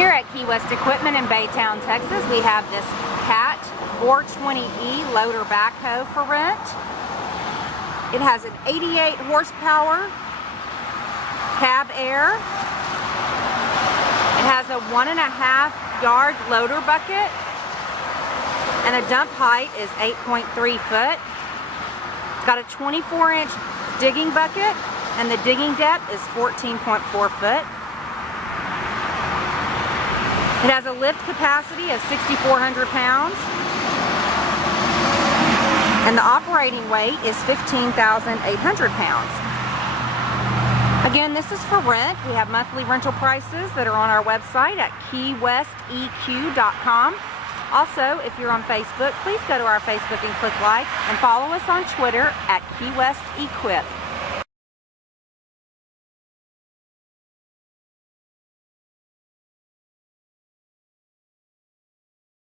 Here at KeeWest Equipment in Baytown, Texas, we have this Cat 420E loader backhoe for rent. It has an 88 horsepower cab air. It has a 1.5 yard loader bucket, and the dump height is 8.3 foot. It's got a 24-inch digging bucket, and the digging depth is 14.4 foot. It has a lift capacity of 6,400 pounds, and the operating weight is 15,800 pounds. Again, this is for rent. We have monthly rental prices that are on our website at KeeWestEQ.com. Also, if you're on Facebook, please go to our Facebook and click like, and follow us on Twitter at KeeWest Equip.